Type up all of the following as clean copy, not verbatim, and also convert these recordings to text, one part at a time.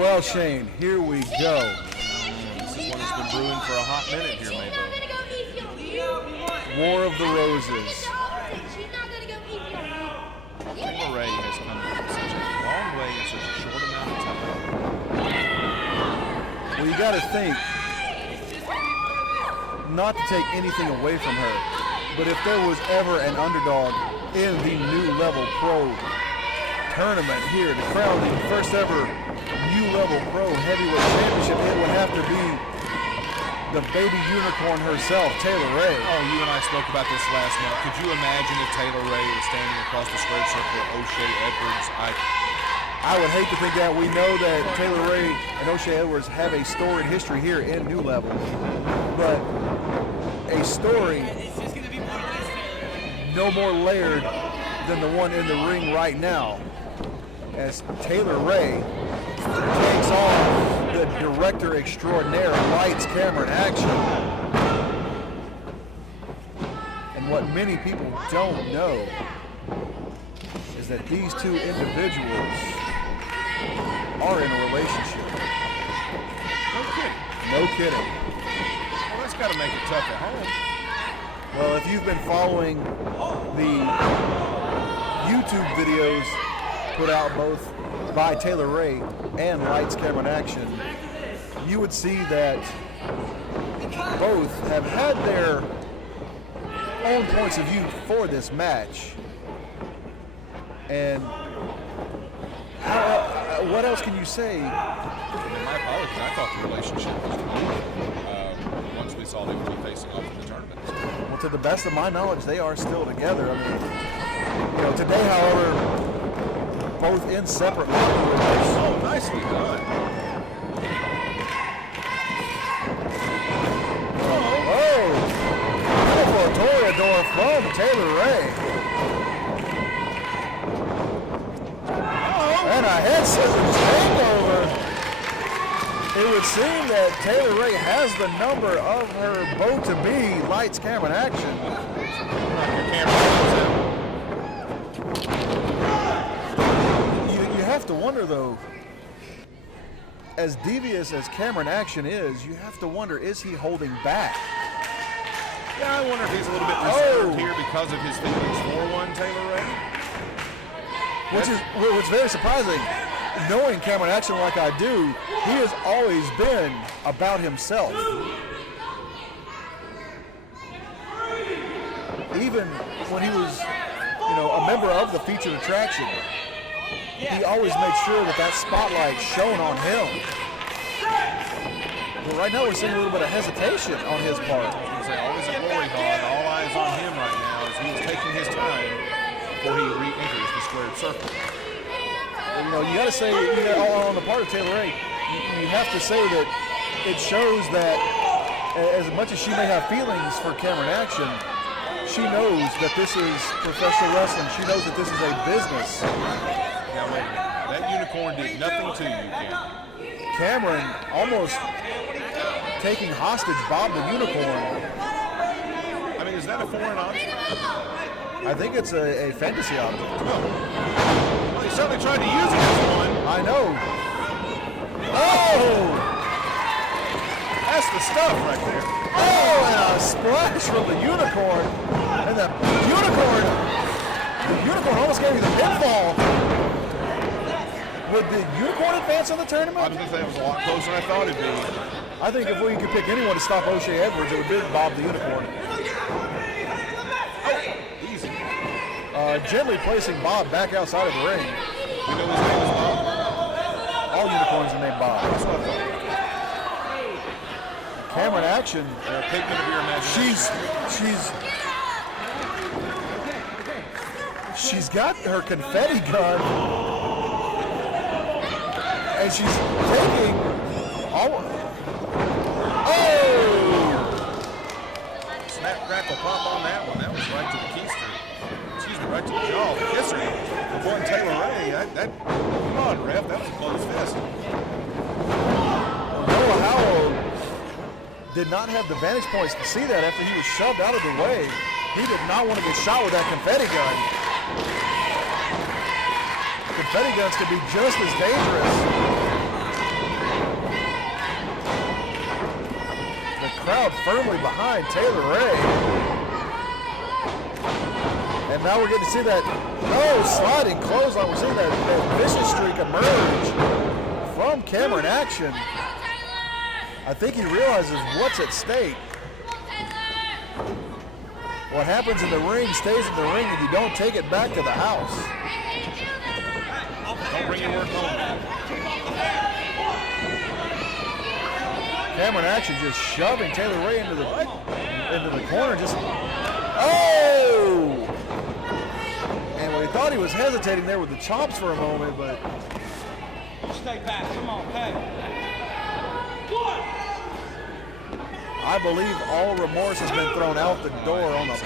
Well, Shane, here we go. This is one that's been brewing for a hot minute here, maybe. War of the Roses. Taylor Ray has come such a long way in such a short amount of time. Well, you got to think, not to take anything away from her, but if there was ever an underdog in the New Level Pro tournament here to crown the first ever New Level Pro Heavyweight Championship, it would have to be the baby unicorn herself, Taylor Ray. Oh, you and I spoke about this last month. Could you imagine if Taylor Ray was standing across the squared circle with O'Shea Edwards? I would hate to think that. We know that Taylor Ray and O'Shea Edwards have a storied history here in New Level, but a story no more layered than the one in the ring right now, as Taylor Ray takes on the director extraordinaire, lights, camera, and action. And what many people don't know is that these two individuals are in a relationship. No kidding. No kidding. Well, that's got to make it tough at home. Well, if you've been following the YouTube videos put out both by Taylor Ray and Lights, Camera, and Action, you would see that both have had their own points of view for this match. And what else can you say? My apologies. I thought the relationship was over once we saw them two facing off in the tournament. Well, to the best of my knowledge, they are still together. I mean, you know, today, however, both in separate locker rooms. Oh, nicely done. Oh, beautiful toreador from Taylor Ray. And a head scissors takeover. It would seem that Taylor Ray has the number of her beau-to-be, Lights, Camera, and Action. You have to wonder, though, as devious as Cameron Action is, you have to wonder, is he holding back? Yeah, I wonder if he's a little bit reserved here because of his feelings for one Taylor Ray. Which is very surprising. Knowing Cameron Action like I do, he has always been about himself. Even when he was, you know, a member of the featured attraction, he always made sure that that spotlight shone on him. But right now we're seeing a little bit of hesitation on his part. Always a glory hog. All eyes on him right now as he is taking his time before he re-enters the squared circle. You know, you got to say, on the part of Taylor Ray, you have to say that it shows that as much as she may have feelings for Cameron Action, she knows that this is professional wrestling. She knows that this is a business. Now wait a minute. That unicorn did nothing to you, Cameron. Cameron almost taking hostage Bob the Unicorn. I mean, is that a foreign object? I think it's a fantasy object. Well, he certainly tried to use it as one. I know. Oh! That's the stuff right there. Oh, and a splash from the unicorn. And the unicorn almost gave you the pinfall. Would the unicorn advance in the tournament? I was going to say it was a lot closer than I thought it'd be. I think if we could pick anyone to stop O'Shea Edwards, it would be Bob the Unicorn. Easy. Gently placing Bob back outside of the ring. You know his name is Bob? All unicorns are named Bob. That's what I thought. Cameron Action. They're a pigment of your imagination. She's got her confetti gun, and she's taking all. Snap, crackle, pop on that one. That was right to the keister. Excuse me, right to the jaw. The kisser. Avoiding Taylor Ray. Come on, ref. That was a close fist. Noah Howell did not have the vantage points to see that after he was shoved out of the way. He did not want to get shot with that confetti gun. Confetti guns can be just as dangerous crowd firmly behind Taylor Ray. And now we're getting to see that sliding clothesline. We're seeing that vicious streak emerge from Cameron Action. I think he realizes what's at stake. What happens in the ring stays in the ring, and you don't take it back to the house. Don't bring your work home. Cameron Action just shoving Taylor Ray into the corner. Just oh! And we thought he was hesitating there with the chops for a moment, but stay back. Come on, hey. I believe all remorse has been thrown out the door on the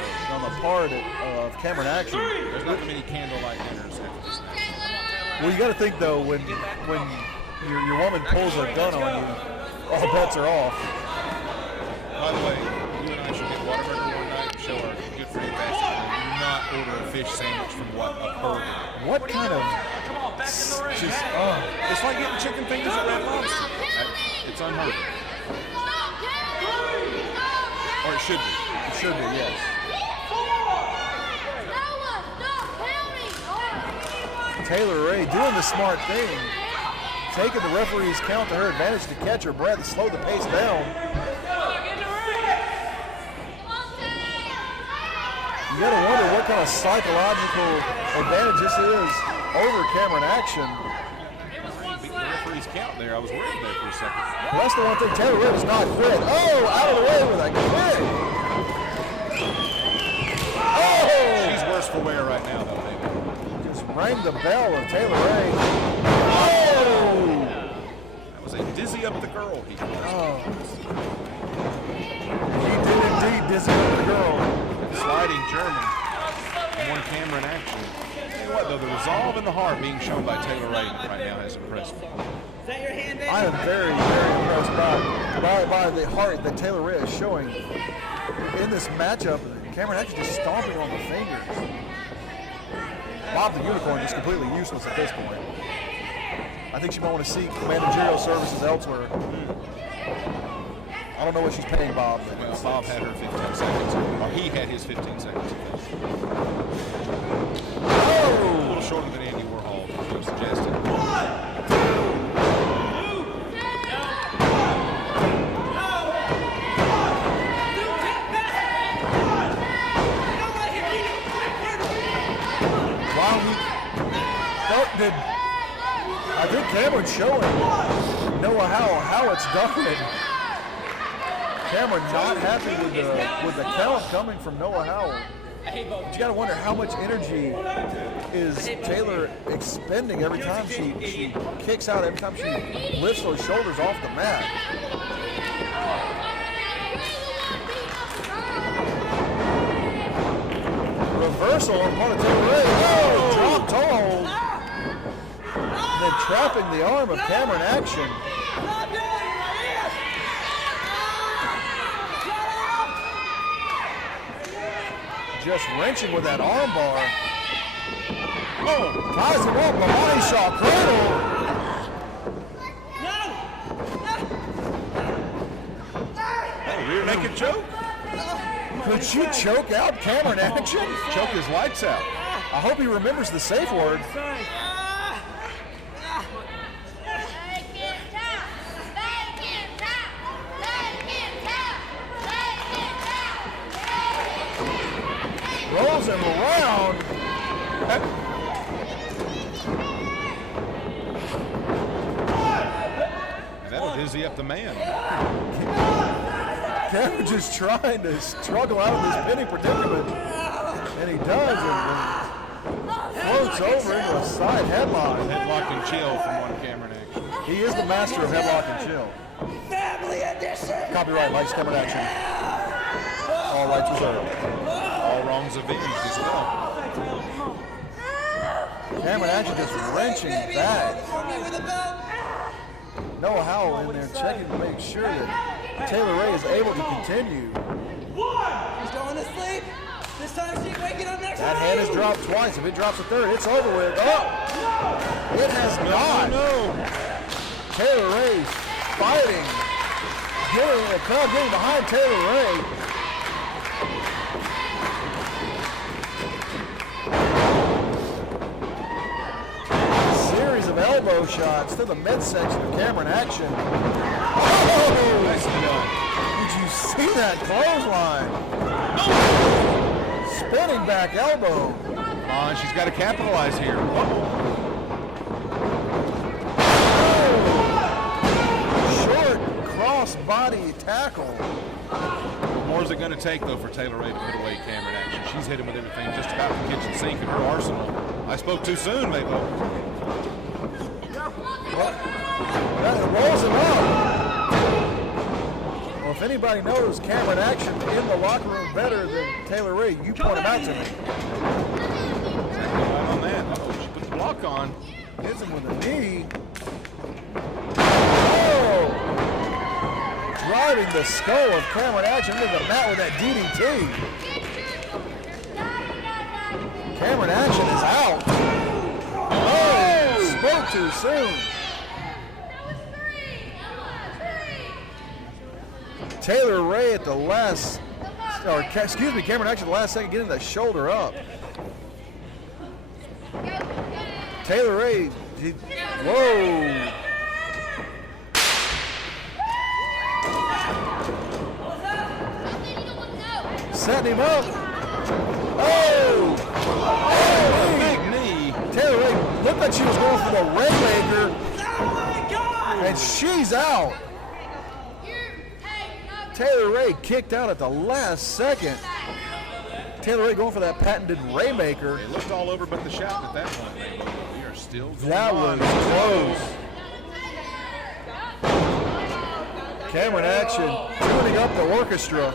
part of Cameron Action. There's not many candlelight dinners after this match. Well, you got to think though, when your woman pulls a gun on you, all bets are off. By the way, you and I should get Whataburger one night and show our good friend Basket and not order a fish sandwich from a burger. What kind of It's like getting chicken fingers at Red Lobster. It's unheard of. Or it should be. It should be, yes. Taylor Ray doing the smart thing, taking the referee's count to her advantage to catch her breath and slow the pace down. You gotta wonder what kind of psychological advantage this is over Cameron Action. Beat the referee's count there. I was worried there for a second. Well, that's the one thing. Taylor Ray does not quit. Oh, out of the way with a kick. Oh! She's worse for wear right now, though, baby. Just rang the bell of Taylor Ray. Oh! That was a dizzy up the girl. He Oh. He did indeed dizzy up the girl. Sliding German. And one Cameron Action. Tell you what, though, the resolve and the heart being shown by Taylor Ray right now has impressed me. I am very, very impressed by the heart that Taylor Ray is showing in this matchup. Cameron Action just stomping on the fingers. Bob the Unicorn just completely useless at this point. I think she might want to seek managerial services elsewhere. I don't know what she's paying Bob. Well, Bob had her 15 seconds. Or he had his 15 seconds. Oh! A little shorter than Andy Warhol suggested. I think Cameron's showing Noah how it's done. Cameron not happy with the count coming from Noah Howell. But you got to wonder how much energy is Taylor expending every time she kicks out, every time she lifts those shoulders off the mat. Reversal on part of Taylor Ray. Oh, drop toe. And then trapping the arm of Cameron Action. Just wrenching with that arm bar. Oh, ties him up, a body shot cradle. Rear naked choke. Could she choke out Cameron Action? Choke his lights out. I hope he remembers the safe word. Rolls him around. That'll dizzy up the man. Cameron just trying to struggle out of this pinning predicament. And he does. And floats over into a side headlock. Headlock and chill from one Cameron Action. He is the master of headlock and chill. Family edition. Copyright, lights, Cameron Action. All rights reserved. All wrongs avenged as well. Cameron Action just wrenching back. Noah Howell in there checking to make sure that Taylor Ray is able to continue. He's going to sleep. This time she's waking up next That hand has dropped twice. If it drops a third, it's over with. Oh! It has not. No. Taylor Ray fighting the crowd getting behind Taylor Ray. Series of elbow shots to the midsection of Cameron Action. Oh! Nicely done. Did you see that clothesline? Spinning back elbow. Come on, she's got to capitalize here. Short cross-body tackle. What more is it going to take, though, for Taylor Ray to put away Cameron Action? She's hit him with everything just about the kitchen sink in her arsenal. I spoke too soon, Mabel. That rolls him up. Well, if anybody knows Cameron Action in the locker room better than Taylor Ray, you point him out to me. Exactly right on that. Uh-oh, she put the block on. Hits him with a knee. Oh! Driving the skull of Cameron Action into the mat with that DDT. Cameron Action is out. Oh! Spoke too soon. Taylor Ray at the last, or excuse me, Cameron Action at the last second getting the shoulder up. Taylor Ray, whoa. Setting him up. Oh! Oh, Big knee. Taylor Ray looked like she was going for the Rainmaker. And she's out. Taylor Ray kicked out at the last second. Taylor Ray going for that patented Rainmaker. They looked all over but the shout at that point, Mabel. We are still going That on. was close. Cameron Action tuning up the orchestra.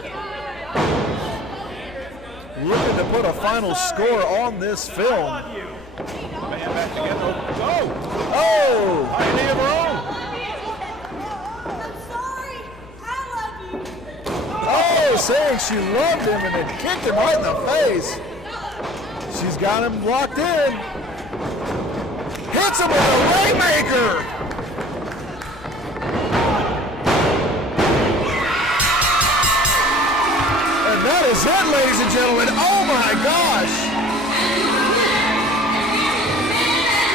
Looking to put a final score on this film. Man back together. Oh! Oh! High knee of her own. Oh, saying she loved him and then kicked him right in the face. She's got him locked in. Hits him with a Rainmaker. And that is it, ladies and gentlemen. Oh my gosh.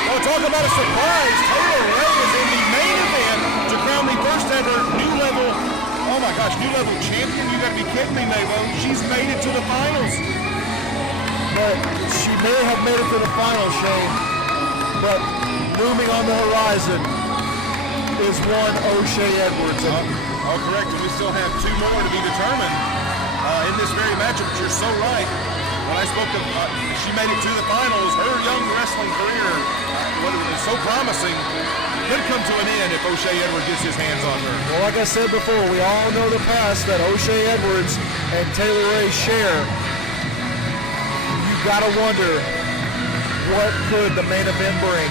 Well, talk about a surprise. Taylor Ray is in the main event to crown the first ever new level, oh my gosh, new level champion. You gotta be kidding me, Mabo. She's made it to the finals. But she may have made it to the final, Shane. But looming on the horizon is one O'Shea Edwards. Oh, correct. And we still have two more to be determined in this very matchup. But you're so right. When I spoke of she made it to the finals, her young wrestling career, what is so promising, could come to an end if O'Shea Edwards gets his hands on her. Well, like I said before, we all know the past that O'Shea Edwards and Taylor Ray share. You gotta wonder, what could the main event bring?